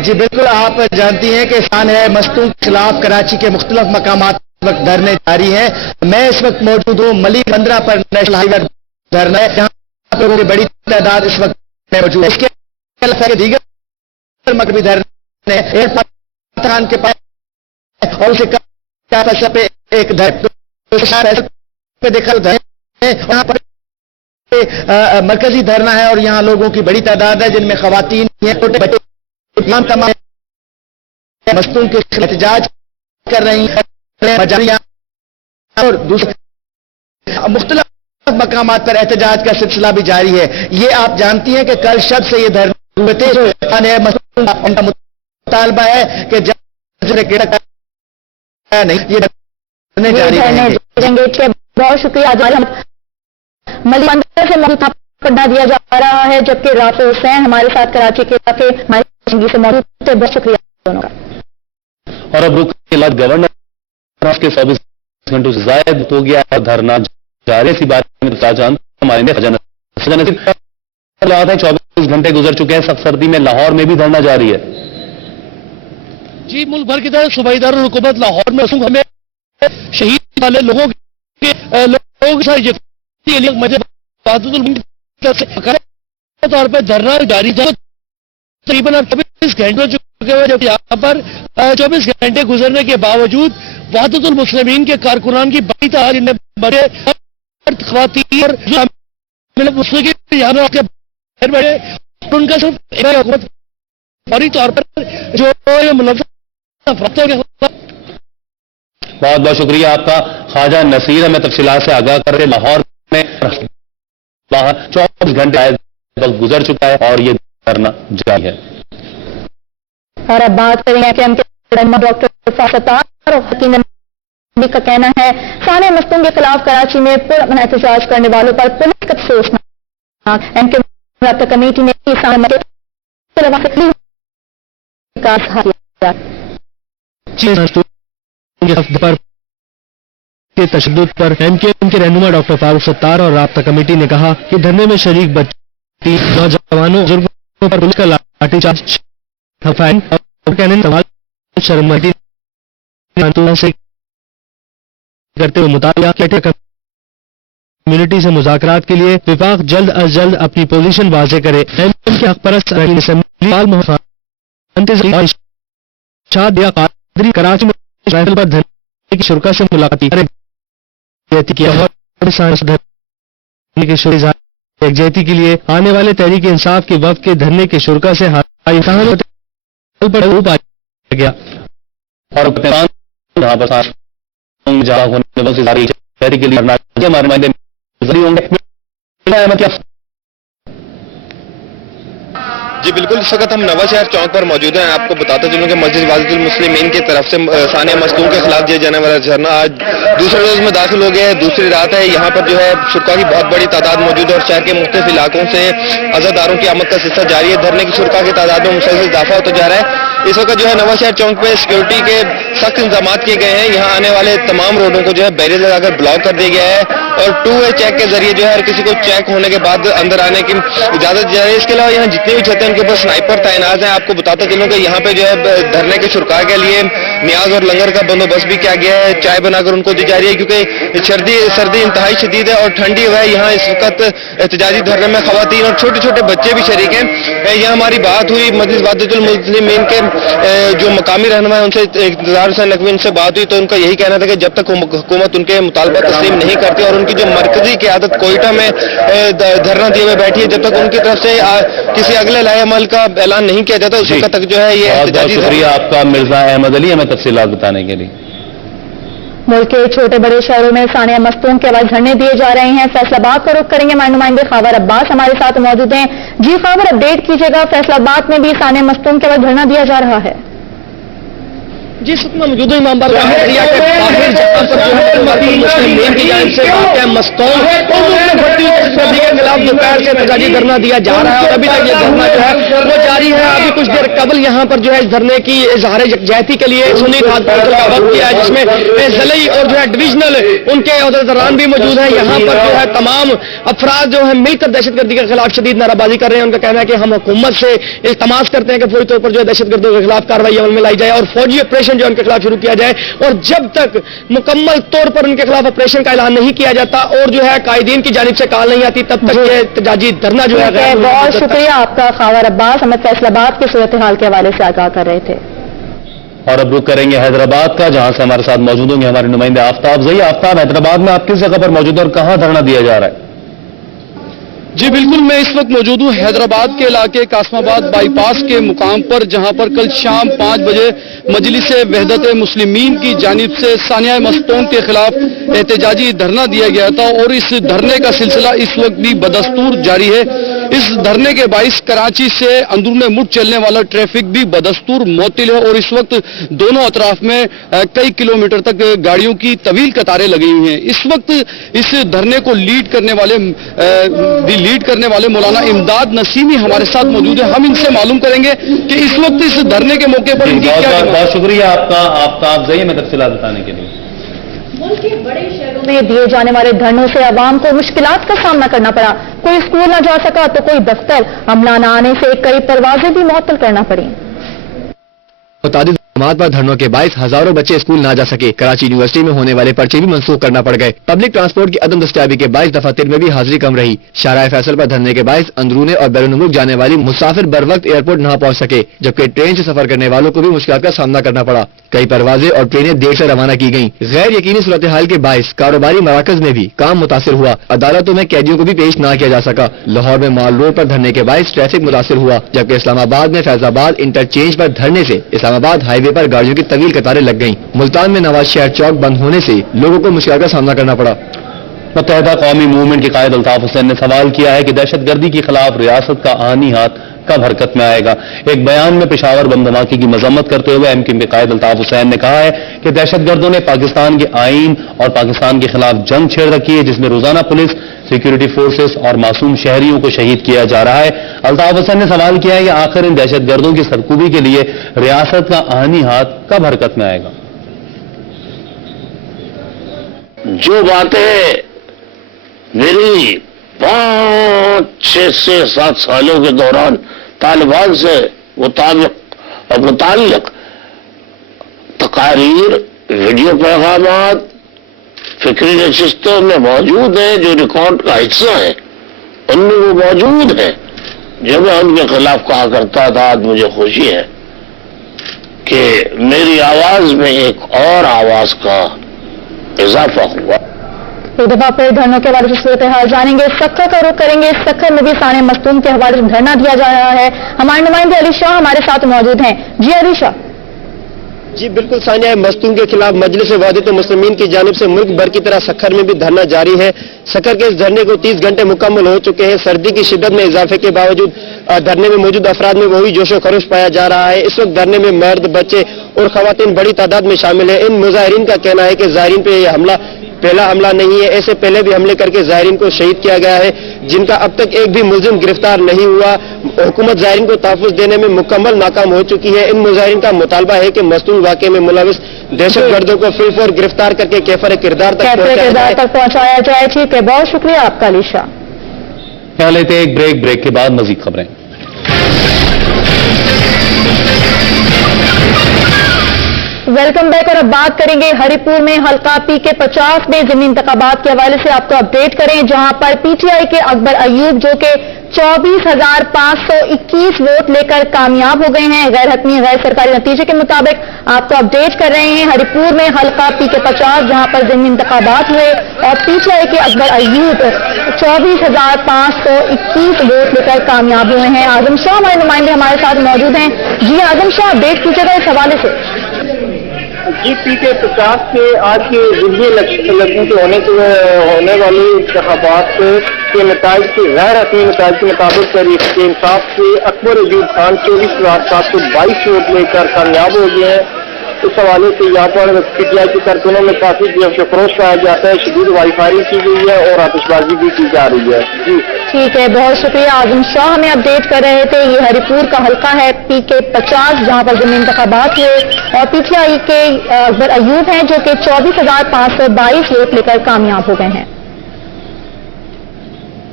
जी बिल्कुल, आप जानती हैं कि सानिया मस्तूम के खिलाफ कराची के मुख्तलिफ मकामात वक्त धरने जारी है। मैं इस वक्त मौजूद हूँ मलिर 15 पर नेशनल हाईवे धरना है, जहाँ लोगों की बड़ी तादाद इस वक्त मौजूद है। इसके अलावा दीगर मकबी धरने पाकिस्तान के पास और उसे पे एक धरना पे देखा यहाँ पर मरकजी धरना है और यहाँ लोगों की बड़ी तादाद है जिनमें खवातीन छोटे बच्चे तमाम मस्तूम के एहतजाज कर रही हैं और दूसरे मुख्तलिफ मकामात पर एहतजाज का सिलसिला भी जारी है। ये आप जानती हैं कि कल शब से ये धरने हुए थे। उनका मुतालबा है कि नहीं ये धरने जारी रहेंगे। बहुत शुक्रिया। मलिक से धरना दिया जा रहा है, जबकि राफे हुसैन हमारे साथ कराची के इलाके से मौजूद थे। बहुत शुक्रिया दोनों का। और अब रुक गवर्नर के 24 घंटों से जायद हो गया है, धरना जा रही है। इसी बारे में हमारे है 24 घंटे गुजर चुके हैं, सख्त सर्दी में लाहौर में भी धरना जारी है। जी, मुल्क भर की तरह सूबाईदार और हुकूमत लाहौर में हमें शहीद वाले लोगों के तौर पर धरना जारी था। तकरीबन 24 घंटे चुके हुए, जब यहाँ पर 24 घंटे गुजरने के बावजूद वहदतुल मुस्लिमीन के कारकुनान की बड़ी तादाद में बड़े ख्वातीन और उनका सिर्फ फौरी तौर पर जो बहुत बहुत शुक्रिया आपका ख्वाजा नसीर, हमें तफसीलात से आगाह कर रहे। लाहौर में बाहर 24 घंटे वक्त गुजर चुका है और ये धरना जारी है। और अब बात करेंगे कि हम डॉक्टर सत्तार और हकीम का कहना है सानिया मस्तूम के खिलाफ कराची में पुरअमन एहतजाज करने वालों पर पुलिस का अफसोसनाक। एमके राब्ता कमेटी ने तशद्दुद पर एमकेएम के रहनुमा डॉक्टर फारूक सत्तार और राब्ता कमेटी ने कहा कि धरने में शरीक बच्ची, नौजवानों, बुजुर्गों पर पुलिस का लाठीचार्ज, फाइन और कहने सवाल शर्मंदी से करते हुए मुताबिक कम्युनिटी से मुज़ाकरात के लिए विफाक जल्द अज जल्द अपनी पोजीशन वाज़े करे। एमकेएम के हक परस्त कराची में पर धरने की शुरा से मुलाकात यकजहती के लिए आने वाले तहरीक इंसाफ के वफ्द के धरने के शुरा से गया और के लिए जी बिल्कुल, इस वक्त हम नवाशहर चौक पर मौजूद हैं। आपको बताते चलूं कि मस्जिद वाजिदुल मुस्लिमीन की तरफ से सानिया मस्तूम के खिलाफ दिया जाने वाला धरना आज दूसरे रोज में दाखिल हो गया है। दूसरी रात है, यहाँ पर जो है शुरा की बहुत बड़ी तादाद मौजूद है और शहर के मुख्तलिफ इलाकों से अज़ादारों की आमद का सिलसिला जारी है। धरने की शुरा की तादाद में मुसलसल इजाफा होता जा रहा है। इस वक्त जो है नवाशहर चौक पे सिक्योरिटी के सख्त इंतजाम किए गए हैं। यहाँ आने वाले तमाम रोडों को जो है बैरियर लगाकर ब्लॉक कर दिया गया है और 2-वे चेक के जरिए जो है हर किसी को चेक होने के बाद अंदर आने की इजाजत दी जा रही है। इसके अलावा यहाँ जितनी भी छतें उनके ऊपर स्नाइपर तैनात हैं। आपको बताते चलूं कि यहाँ पे जो है धरने के शुरा के लिए न्याज और लंगर का बंदोबस्त भी किया गया है। चाय बनाकर उनको दी जा रही है क्योंकि सर्दी इंतहाई शदीद है और ठंडी हुआ है। यहाँ इस वक्त एहतजाजी धरने में खवातीन और छोटे छोटे बच्चे भी शरीक हैं। यहाँ हमारी बात हुई मस्जिद वाजिदुल मुस्लिमीन के जो मकामी रहनुमा है उनसे, इंतजार हुसैन नकवी, उनसे बात हुई तो उनका यही कहना था कि जब तक हुकूमत उनके मुतालबा तस्लीम नहीं करती और उनकी जो मरकजी क़यादत कोयटा में धरना दिए हुए बैठी है, जब तक उनकी तरफ से किसी अगले लाए अमल का ऐलान नहीं किया जाता उस वक्त तक जो है ये एहतजाजी। शुक्रिया आपका मिर्जा अहमद अली, हमें तफसीलात बताने के लिए। मुल्क के छोटे बड़े शहरों में सानिया मस्तूम के बाद धरने दिए जा रहे हैं। फैसलाबाद का रुख करेंगे, हमारे नुमाइंदे खबर अब्बास हमारे साथ मौजूद हैं। जी खबर अपडेट कीजिएगा, फैसलाबाद में भी सानिया मस्तूम के बाद धरना दिया जा रहा है। जी मौजूद इमामबाग एरिया के बाहर जगह पर जो है मुस्लिम की जानिब से वाक़या मस्तूम के खिलाफ दोपहर से एहतजाजी धरना दिया जा रहा है और अभी तक ये धरना जो है वो जारी है। अभी कुछ देर कबल यहाँ पर जो है इस धरने की इजहार यकजहती के लिए सुन्नी खाद पोर्टल का वक्त किया है, जिसमें ज़िले और जो है डिविजनल उनके अहदेदारान भी मौजूद हैं। यहाँ पर जो है तमाम अफराद जो है मिलकर दहशतगर्दी के खिलाफ शदीद नाराबाजी कर रहे हैं। उनका कहना है कि हम हुकूमत से इल्तमास करते हैं कि फौरी तौर पर जो है दहशतगर्दों के खिलाफ कार्रवाई अमल में लाई जाए और फौजी ऑपरेशन जो उनके खिलाफ शुरू किया जाए और जब तक मुकम्मल तौर पर उनके खिलाफ ऑपरेशन का ऐलान नहीं किया जाता और जो है कायदीन की जानिब से कॉल नहीं आती तब तक ये एहतजाजी धरना जो है। बहुत शुक्रिया आपका खबर अब्बास, हमें फैसलाबाद की सूरत हाल के हवाले से आगाह कर रहे थे। और अब रुक करेंगे हैदराबाद का, जहां से हमारे साथ मौजूद होंगे हमारे नुमाइंदे आफ्ताब जई। आफ्ताब, हैदराबाद में आप किस जगह पर मौजूद है और कहां धरना दिया जा रहा है? जी बिल्कुल, मैं इस वक्त मौजूद हूँ हैदराबाद के इलाके कासमाबाद बाईपास के मुकाम पर, जहां पर कल शाम 5 बजे मजलिस वहदत मुस्लिमीन की जानिब से सानिया मस्तूम के खिलाफ एहतजाजी धरना दिया गया था और इस धरने का सिलसिला इस वक्त भी बदस्तूर जारी है। इस धरने के बाइस कराची से अंदरूने मुल्क चलने वाला ट्रैफिक भी बदस्तूर मुअत्तिल है और इस वक्त दोनों अतराफ में कई किलोमीटर तक गाड़ियों की तवील कतारें लगी हुई हैं। इस वक्त इस धरने को लीड करने वाले मौलाना इमदाद नसीमी हमारे साथ मौजूद है। हम इनसे मालूम करेंगे कि इस वक्त इस धरने के मौके पर इनकी क्या। बहुत शुक्रिया आपका आफ्ताब जई, मैं तफसीलात बताने के लिए। मुल्क के बड़े शहरों में दिए जाने वाले धरनों से आवाम को मुश्किलात का सामना करना पड़ा। कोई स्कूल न जा सका तो कोई दफ्तर, अमला न आने से कई परवाजें भी मुअत्तल करना पड़ी। मुतादिद मकामात पर धरनों के बाइस हजारों बच्चे स्कूल ना जा सके। कराची यूनिवर्सिटी में होने वाले पर्चे भी मंसूख करना पड़ गए। पब्लिक ट्रांसपोर्ट की अदम दस्तयाबी के बाइस दफातर में भी हाजिरी कम रही। शाहराह फैसल पर धरने के बाइस अंदरूने और बैरून मुल्क जाने वाली मुसाफिर बर वक्त एयरपोर्ट न पहुंच सके, जबकि ट्रेन से सफर करने वालों को भी मुश्किल का सामना करना पड़ा। कई परवाजें और ट्रेनें देर से रवाना की गयी। गैर यकीनी सूरत हाल के बाइस कारोबारी मराकज में भी काम मुतासिर हुआ। अदालतों में कैदियों को भी पेश न किया जा सका। लाहौर में माल रोड पर धरने के बाइस ट्रैफिक मुतासिर हुआ, जबकि इस्लामाबाद में फैजाबाद इंटरचेंज पर धरने से इस्लामाबाद हाईवे पर गाड़ियों की तवील कतारें लग गईं। मुल्तान में नवाज शहर चौक बंद होने से लोगों को मुश्किल का सामना करना पड़ा। मुत्तहिदा कौमी मूवमेंट के कायद अल्ताफ हुसैन ने सवाल किया है कि दहशतगर्दी के खिलाफ रियासत का आनी हाथ कब हरकत में आएगा। एक बयान में पेशावर बम धमाके की मजम्मत करते हुए एमक्यूएम के कायद अल्ताफ हुसैन ने कहा है कि दहशतगर्दों ने पाकिस्तान के आईन और पाकिस्तान के खिलाफ जंग छेड़ रखी है, जिसमें रोजाना पुलिस, सिक्योरिटी फोर्सेस और मासूम शहरियों को शहीद किया जा रहा है। अल्ताफ हुसैन ने सवाल किया है कि आखिर इन दहशतगर्दों की सरकूबी के लिए रियासत का आनी हाथ कब हरकत में आएगा। जो बातें मेरी 5-6 से 7 सालों के दौरान तालिबान से मुताल्लिक तकारीर, वीडियो पैगामात, फिक्री नशिस्तों में मौजूद हैं, जो रिकॉर्ड का हिस्सा है, उनमें वो मौजूद है। जब मैं उनके खिलाफ कहा करता था, आज मुझे खुशी है कि मेरी आवाज में एक और आवाज का इजाफा हुआ। एक दफा फिर धरनों के हवाले से सूरत हाल जानेंगे। सक्खर का रुख करेंगे। सक्खर में भी साने मस्तूम के हवाले से धरना दिया जा रहा है। हमारे नुमाइंदे अली शाह हमारे साथ मौजूद हैं। जी अली शाह। जी बिल्कुल, सानिया मस्तूम के खिलाफ मजलिस वाहिदुल मुस्लिमीन की जानिब से मुल्क भर की तरह सक्खर में भी धरना जारी है। सक्खर के इस धरने को 30 घंटे मुकम्मल हो चुके हैं। सर्दी की शिद्दत में इजाफे के बावजूद धरने में मौजूद अफराद में वही जोशो खरोश पाया जा रहा है। इस वक्त धरने में मर्द, बच्चे और खवातीन बड़ी तादाद में शामिल है। इन मुजाहिरीन का कहना है कि ज़ाहिरीन पे यह हमला पहला हमला नहीं है। ऐसे पहले भी हमले करके ज़ाहिरीन को शहीद किया गया है, जिनका अब तक एक भी मुल्जिम गिरफ्तार नहीं हुआ। हुकूमत ज़ाहिरीन को तहफ़्फ़ुज़ देने में मुकम्मल नाकाम हो चुकी है। इन मुजाहिरीन का मुतालबा है कि मस्तूम वाक़े में मुलविस दहशतगर्दों को फिलफौर गिरफ्तार करके कैफर किरदार तक पहुंचाया जाए। ठीक है, बहुत शुक्रिया आपका अली शाह। यहाँ लेते एक ब्रेक के बाद मजीद खबरें। Welcome back. और अब बात करेंगे हरिपुर में हल्का पीके 50 में ज़मीनी इंतखाबात के हवाले से आपको अपडेट करें, जहां पर पीटीआई के अकबर अयूब जो कि 24,521 वोट लेकर कामयाब हो गए हैं। गैर हतमी गैर सरकारी नतीजे के मुताबिक आपको अपडेट कर रहे हैं। हरिपुर में हल्का पीके 50 जहां पर ज़मीनी इंतखाबात हुए और पीटीआई के अकबर अयूब 24,521 वोट लेकर कामयाब हुए हैं। आजम शाह हमारे नुमाइंदे हमारे साथ मौजूद हैं। जी आजम शाह, अपडेट कीजिएगा इस हवाले से। जी पीके 50 के आज के दिल्ली होने वाली इंतखाबात के नताइज के गैर हतमी नताइज के मुताबिक तहरीक इंसाफ के अकबर अयूब खान 24,722 वोट लेकर कामयाब हो गए हैं। इस हवाले से यहाँ पर पीटीआई के कारकुनों में काफी जोश पाया जाता है, शदीद वाईफायरिंग की गई है और आतिशबाजी भी की जा रही है। जी ठीक है, बहुत शुक्रिया। आजम शाह हमें अपडेट कर रहे थे। ये हरिपुर का हल्का है पीके 50 जहां पर ज़मीनी इंतखाबात हुए और पीटीआई के अकबर अयूब हैं जो कि 24,522 वोट लेकर कामयाब हो गए हैं।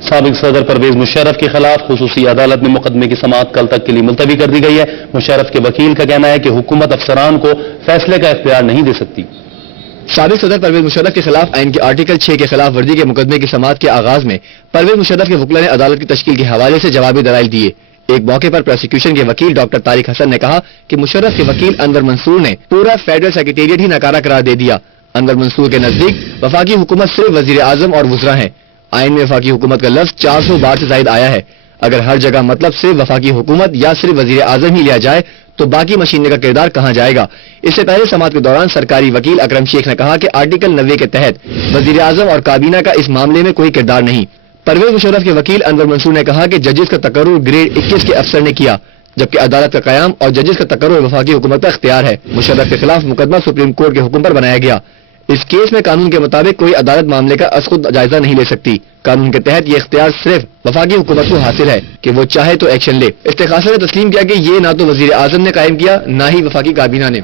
साबिक सदर परवेज मुशर्रफ के खिलाफ खुसूसी अदालत में मुकदमे की समाअत कल तक के लिए मुलतवी कर दी गई है। मुशर्रफ के वकील का कहना है कि हुकूमत अफसरान को फैसले का इख्तियार नहीं दे सकती। साबिक सदर परवेज मुशर्रफ के खिलाफ आइन के आर्टिकल 6 के खिलाफ वर्जी के मुकदमे की समाअत के आगाज में परवेज मुशर्रफ के वकील ने अदालत की तश्कील के हवाले से जवाबी दलाइल दिए। एक मौके पर प्रोसिक्यूशन के वकील डॉक्टर तारिक हसन ने कहा कि मुशर्रफ के वकील अनवर मंसूर ने पूरा फेडरल सेक्रेटेरिएट ही नकारा करार दे दिया। अनवर मंसूर के नजदीक वफाकी हुकूमत सिर्फ वजीर आजम और वुज़रा है। आइन में वफाकी हुकूमत का लफ्ज 400 बार से जायद आया है। अगर हर जगह मतलब सिर्फ वफाकी हुकूमत या सिर्फ वजीर आजम ही लिया जाए तो बाकी मशीनरी का किरदार कहां जाएगा। इससे पहले समाअत के दौरान सरकारी वकील अकरम शेख ने कहा कि आर्टिकल 90 के तहत वजीर आजम और काबीना का इस मामले में कोई किरदार नहीं। परवेज मुशर्रफ के वकील अनवर मंसूर ने कहा कि जजेस का तकर्रुर ग्रेड 21 के अफसर ने किया, जबकि अदालत का कयाम और जजेस का तकर्रुर वफाकी हुकूमत का इख्तियार है। मुशर्रफ के खिलाफ मुकदमा सुप्रीम कोर्ट के हुक्म पर बनाया गया। इस केस में कानून के मुताबिक कोई अदालत मामले का खुद जायजा नहीं ले सकती। कानून के तहत ये इख्तियार सिर्फ वफाकी हुकूमत को हासिल है कि वो चाहे तो एक्शन ले। इस्तिखासा ने तस्लीम किया कि ये ना तो वजीर आजम ने कायम किया ना ही वफाकी काबीना ने।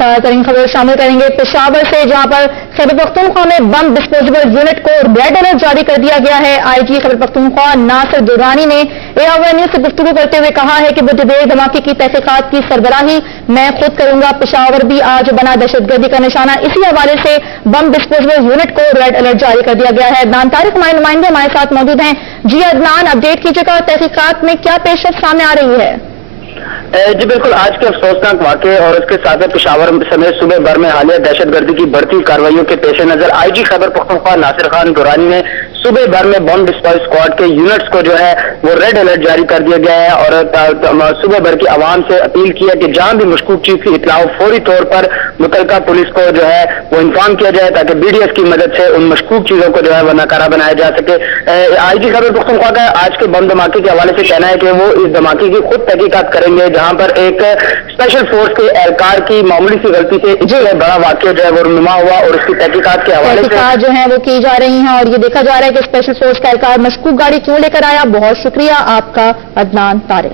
ताज़ा तरीन खबर शामिल करेंगे पेशावर से, जहां पर खैबर पख्तूनख्वा में बम डिस्पोजेबल यूनिट को रेड अलर्ट जारी कर दिया गया है। आईजी खैबर पख्तूनख्वा नासिर दुरानी ने एआईओ न्यूज से गुफ्तगू करते हुए कहा है कि मुठभेड़ धमाके की तहकीकात की सरबराही मैं खुद करूंगा। पेशावर भी आज बना दहशतगर्दी का निशाना। इसी हवाले से बम डिस्पोजेबल यूनिट को रेड अलर्ट जारी कर दिया गया है। अदनान तारिक हमारे नुमाइंदे हमारे साथ मौजूद हैं। जी अदनान, अपडेट कीजिएगा, तहकीकात में क्या पेशरफ सामने आ रही है? जी बिल्कुल, आज के अफसोसनाक वाक़े और उसके साथ पेशावर समेत सूबे भर में हालिया दहशतगर्दी की बढ़ती कार्रवाइयों के पेश नजर आईजी खैबर पख्तूनख्वा नासिर खान दुरानी ने सूबे भर में बॉम्ब डिस्ट्रॉय स्क्वाड के यूनिट्स को जो है वो रेड अलर्ट जारी कर दिया गया है और सूबे भर की आवाम से अपील की है कि जहां भी मशकूक चीज की इतला हो फौरी तौर पर मुतलका पुलिस को जो है वो इन्फॉर्म किया जाए ताकि BDS की मदद से उन मशकूक चीजों को जो है वो नकारा बनाया जा सके। आईजी खैबर पख्तूनख्वा का आज के बम धमाके के हवाले से कहना है कि वो इस धमाके की खुद तहकीकात करेंगे, जहां पर एक स्पेशल फोर्स के एहलकार की मामूली सी गलती से इतना बड़ा वाक़या जो है वो रुनुमा हुआ और उसकी तहकीकात के हवाले से जो है वो की जा रही हैं और ये देखा जा रहा है कि स्पेशल फोर्स का एहलकार मशकूक गाड़ी क्यों लेकर आया। बहुत शुक्रिया आपका अदनान तारिक।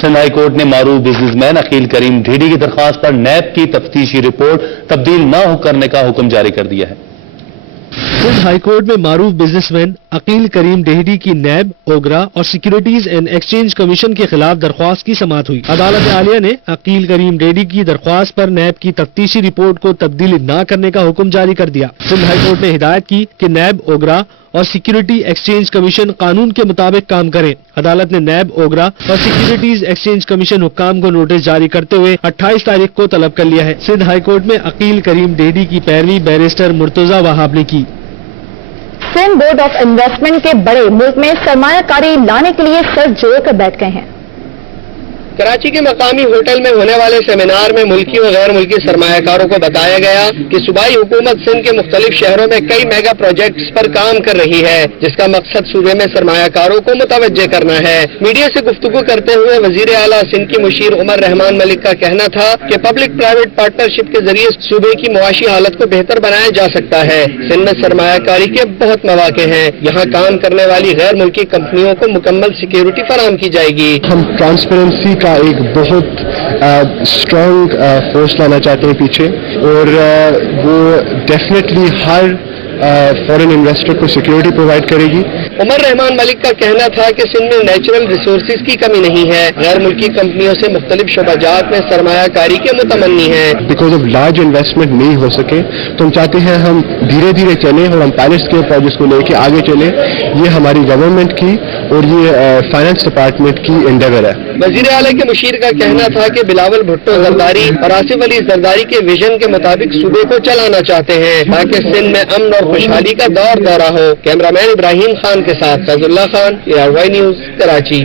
सिंध हाई कोर्ट ने मारूफ बिजनेसमैन अकील करीम ढेडी की दरख्वास्त पर नैब की तफ्तीशी रिपोर्ट तब्दील न करने का हुक्म जारी कर दिया है। सिंध हाईकोर्ट में मारूफ बिजनेसमैन अकील करीम डेहडी की नैब, ओगरा और सिक्योरिटीज एंड एक्सचेंज कमीशन के खिलाफ दरख्वास्त की समाअत हुई। अदालत आलिया ने अकील करीम डेहडी की दरख्वास्त पर नैब की तफ्तीशी रिपोर्ट को तब्दील न करने का हुक्म जारी कर दिया। सिंध हाईकोर्ट ने हिदायत की कि नैब, ओगरा और सिक्योरिटी एक्सचेंज कमीशन कानून के मुताबिक काम करें। अदालत ने नैब, ओगरा और सिक्योरिटीज एक्सचेंज कमीशन हुक्काम को नोटिस जारी करते हुए 28 तारीख को तलब कर लिया है। सिंध हाईकोर्ट में अकील करीम डेहडी की पैरवी बैरिस्टर मुर्तजा वहाब ने की। सिंध बोर्ड ऑफ इन्वेस्टमेंट के बड़े मुल्क में सरमायाकारी लाने के लिए सर जोड़कर बैठ गए हैं। कराची के मकामी होटल में होने वाले सेमिनार में मुल्की और गैर मुल्की सरमायाकारों को बताया गया कि सूबाई हुकूमत सिंध के मुख्तलिफ शहरों में कई मेगा प्रोजेक्ट्स पर काम कर रही है, जिसका मकसद सूबे में सरमायाकारों को मुतवज्जे करना है। मीडिया से गुफ्तगू करते हुए वजीर आला सिंध की मुशीर उमर रहमान मलिक का कहना था कि पब्लिक प्राइवेट पार्टनरशिप के जरिए सूबे की मुआशी हालत को बेहतर बनाया जा सकता है। सिंध में सरमायाकारी के बहुत मौके हैं। यहाँ काम करने वाली गैर मुल्की कंपनियों को मुकम्मल सिक्योरिटी फराहम की जाएगी। हम ट्रांसपेरेंसी का एक बहुत स्ट्रॉन्ग फोर्स लाना चाहते हैं पीछे, और वो डेफिनेटली हर फॉरेन इन्वेस्टर को सिक्योरिटी प्रोवाइड करेगी। उमर रहमान मलिक का कहना था कि सिंध में नेचुरल रिसोर्सेज की कमी नहीं है। गैर मुल्की कंपनियों से मुख्तलिफ शोबाजात में सरमायाकारी के मुतमन्नी है। बिकॉज ऑफ लार्ज इन्वेस्टमेंट नहीं हो सके तो हम चाहते हैं हम धीरे धीरे चलें और हम पायलट स्केल प्रोजेक्ट्स को लेकर आगे चलें। ये हमारी गवर्नमेंट की और ये फाइनेंस डिपार्टमेंट की एंडेवर है। वजीर आला के मुशीर का कहना था कि बिलावल भुट्टो जरदारी और आसिफ अली जरदारी के विजन के मुताबिक सूबे को चलाना चाहते हैं ताकि सिंध में अमन और खुशहाली का दौरा हो। कैमरामैन इब्राहिम खान के साथ Faizullah Khan, ARY news, Karachi.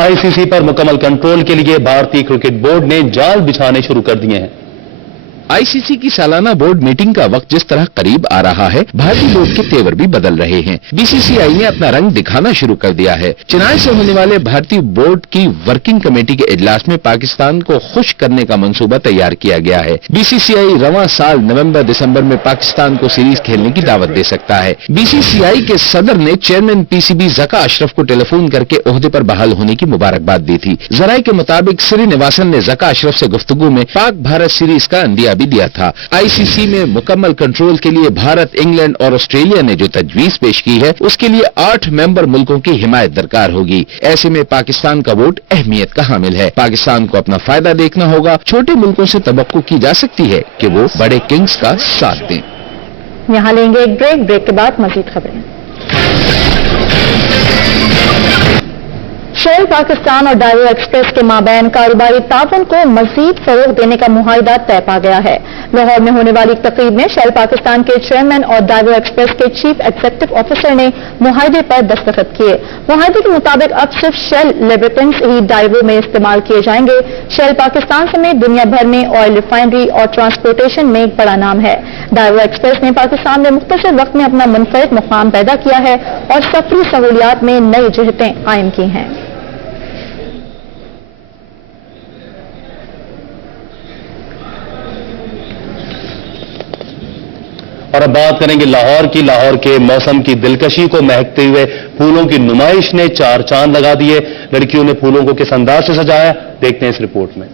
ICC पर मुकम्मल कंट्रोल के लिए भारतीय क्रिकेट बोर्ड ने जाल बिछाने शुरू कर दिए हैं। ICC की सालाना बोर्ड मीटिंग का वक्त जिस तरह करीब आ रहा है, भारतीय बोर्ड के तेवर भी बदल रहे हैं। BCCI ने अपना रंग दिखाना शुरू कर दिया है। चेन्नई से होने वाले भारतीय बोर्ड की वर्किंग कमेटी के इजलास में पाकिस्तान को खुश करने का मंसूबा तैयार किया गया है। BCCI रवां साल नवंबर-दिसंबर में पाकिस्तान को सीरीज खेलने की दावत दे सकता है। BCCI के सदर ने चेयरमैन PCB ज़का अशरफ को टेलीफोन करके ओहदे पर बहाल होने की मुबारकबाद दी थी। जराये के मुताबिक श्रीनिवासन ने ज़का अशरफ से गुफ्तगू में पाक भारत सीरीज का अंदिया भी दिया था। ICC में मुकम्मल कंट्रोल के लिए भारत, इंग्लैंड और ऑस्ट्रेलिया ने जो तजवीज पेश की है, उसके लिए 8 मेंबर मुल्कों की हिमायत दरकार होगी। ऐसे में पाकिस्तान का वोट अहमियत का हामिल है। पाकिस्तान को अपना फायदा देखना होगा। छोटे मुल्कों से तवक्को की जा सकती है कि वो बड़े किंग्स का साथ दें। यहाँ लेंगे एक ब्रेक के बाद मजीद खबरें। शेल पाकिस्तान और डाइवो एक्सप्रेस के माबैन कारोबारी ताउन को मजीद फरोग देने का मुआहिदा तय पा गया है। लाहौर में होने वाली तकरीब में शेल पाकिस्तान के चेयरमैन और डाइवो एक्सप्रेस के चीफ एग्जीक्यूटिव ऑफिसर ने मुआहिदे पर दस्तखत किए। मुआहिदे के मुताबिक अब सिर्फ शेल लेब्रिकेंट्स ही डाइवो में इस्तेमाल किए जाएंगे। शेल पाकिस्तान समेत दुनिया भर में ऑयल रिफाइनरी और ट्रांसपोर्टेशन में एक बड़ा नाम है। डाइवो एक्सप्रेस ने पाकिस्तान में मुख्तसर वक्त में अपना मुनफरिद मुकाम पैदा किया है और सफरी सहूलियात में नई जहतें कायम की हैं। और अब बात करेंगे लाहौर की। लाहौर के मौसम की दिलकशी को महकते हुए फूलों की नुमाइश ने 4 चांद लगा दिए। लड़कियों ने फूलों को किस अंदाज से सजाया, देखते हैं इस रिपोर्ट में।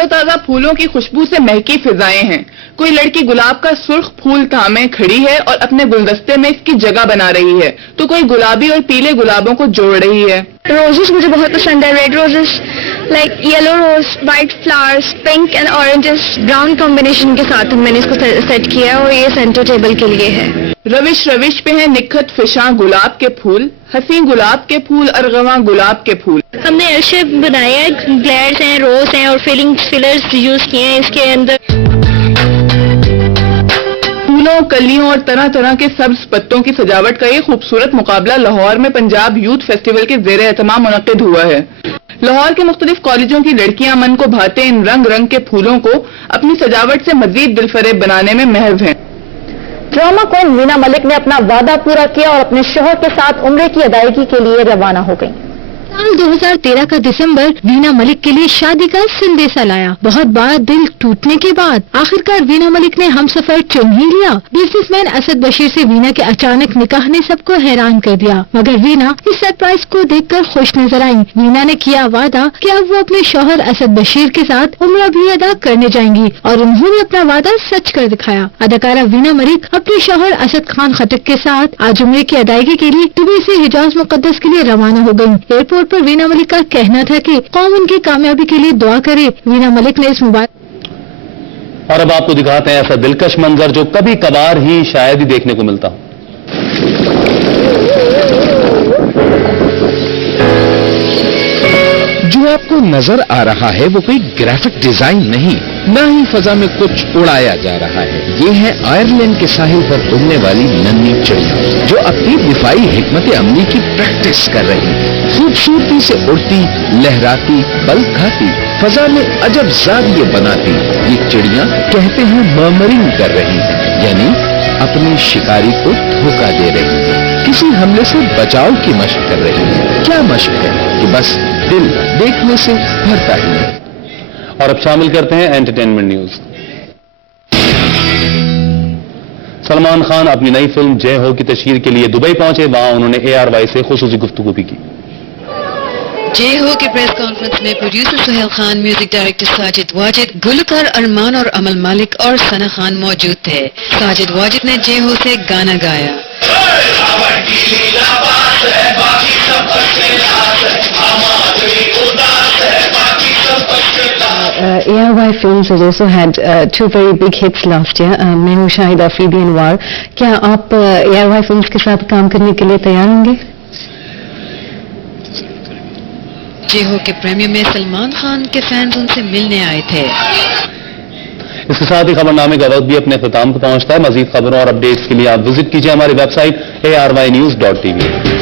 तरोताजा फूलों की खुशबू से महकी फिजाएं हैं। कोई लड़की गुलाब का सुर्ख फूल थामे खड़ी है और अपने गुलदस्ते में इसकी जगह बना रही है, तो कोई गुलाबी और पीले गुलाबों को जोड़ रही है। रोजेस मुझे बहुत पसंद है। Red roses, like yellow rose, white flowers, pink and oranges, brown combination के साथ मैंने इसको सेट किया है और ये सेंटर टेबल के लिए है। रविश रविश पे है निखत फिशां गुलाब के फूल, हसी गुलाब के फूल, अरगवा गुलाब के फूल। हमने एल शेप बनाया है, ग्लैड्स हैं, रोज हैं और फिलर्स यूज किए हैं इसके अंदर। फूलों, कलियों और तरह तरह के सब्ज पत्तों की सजावट का ये खूबसूरत मुकाबला लाहौर में पंजाब यूथ फेस्टिवल के ज़ेर एहतमाम मुनक्किद हुआ है। लाहौर के मुख्तलिफ कॉलेजों की लड़कियां मन को भाते इन रंग रंग के फूलों को अपनी सजावट से मजीद दिलफरेब बनाने में महव हैं। ड्रामा क्वीन वीना मलिक ने अपना वादा पूरा किया और अपने शौहर के साथ उम्रे की अदायगी के लिए रवाना हो गई। साल 2013 का दिसंबर वीना मलिक के लिए शादी का संदेशा लाया। बहुत बार दिल टूटने के बाद आखिरकार वीना मलिक ने हम सफर चुन ही लिया। बिजनेसमैन असद बशीर से वीना के अचानक निकाह ने सबको हैरान कर दिया, मगर वीना इस सरप्राइज को देखकर खुश नजर आई। वीना ने किया वादा कि अब वो अपने शौहर असद बशीर के साथ उम्रा भी अदा करने जाएंगी और उन्होंने अपना वादा सच कर दिखाया। अदाकारा वीना मलिक अपने शौहर असद खान खटक के साथ आज उम्रे की अदायगी के लिए दुबई से हिजाज मुकद्दस के लिए रवाना हो गयी। एयरपोर्ट पर वीना मलिक का कहना था कि कौम उनकी कामयाबी के लिए दुआ करे। वीना मलिक ने इस मुबारक और अब आपको दिखाते हैं ऐसा दिलकश मंजर जो कभी कभार ही शायद ही देखने को मिलता हो। जो आपको नजर आ रहा है वो कोई ग्राफिक डिजाइन नहीं, न ही फजा में कुछ उड़ाया जा रहा है। ये है आयरलैंड के साहिल पर उड़ने वाली नन्ही चिड़िया जो अपनी दिफाई हिकमत अमली की प्रैक्टिस कर रही है। खूबसूरती से उड़ती, लहराती, बल खाती, फजा में अजब जादिये बनाती ये चिड़िया कहते हैं मर्मरिंग कर रही है, यानी अपने शिकारी को धोखा दे रही है, किसी हमले से बचाव की मशक कर रही है। क्या मशक है कि बस दिल देखने से भरता ही है। और अब शामिल करते हैं एंटरटेनमेंट न्यूज। सलमान खान अपनी नई फिल्म जय हो की तशहीर के लिए दुबई पहुंचे। वहां उन्होंने ARY से खुसूसी गुफ्तगू भी की। जय हो के प्रेस कॉन्फ्रेंस में producer Sohail Khan, music director Sajid Wajid, गुलकार अरमान और अमल मालिक और सना खान मौजूद थे। साजिद वाजिद ने जय हो से गाना गाया। ARY Films has also had two very big hits last year. मैं हूँ शाहिद अफरीदी अनवार। क्या आप ARY Films के साथ काम करने के लिए तैयार होंगे? जय हो के प्रीमियर में सलमान खान के फैंस उनसे मिलने आए थे। इसके साथ ही खबरनामे का वक्त भी अपने अख्ताम पर पहुंचता है। मजीद खबरों और अपडेट्स के लिए आप विजिट कीजिए हमारी वेबसाइट ARYnews.tv।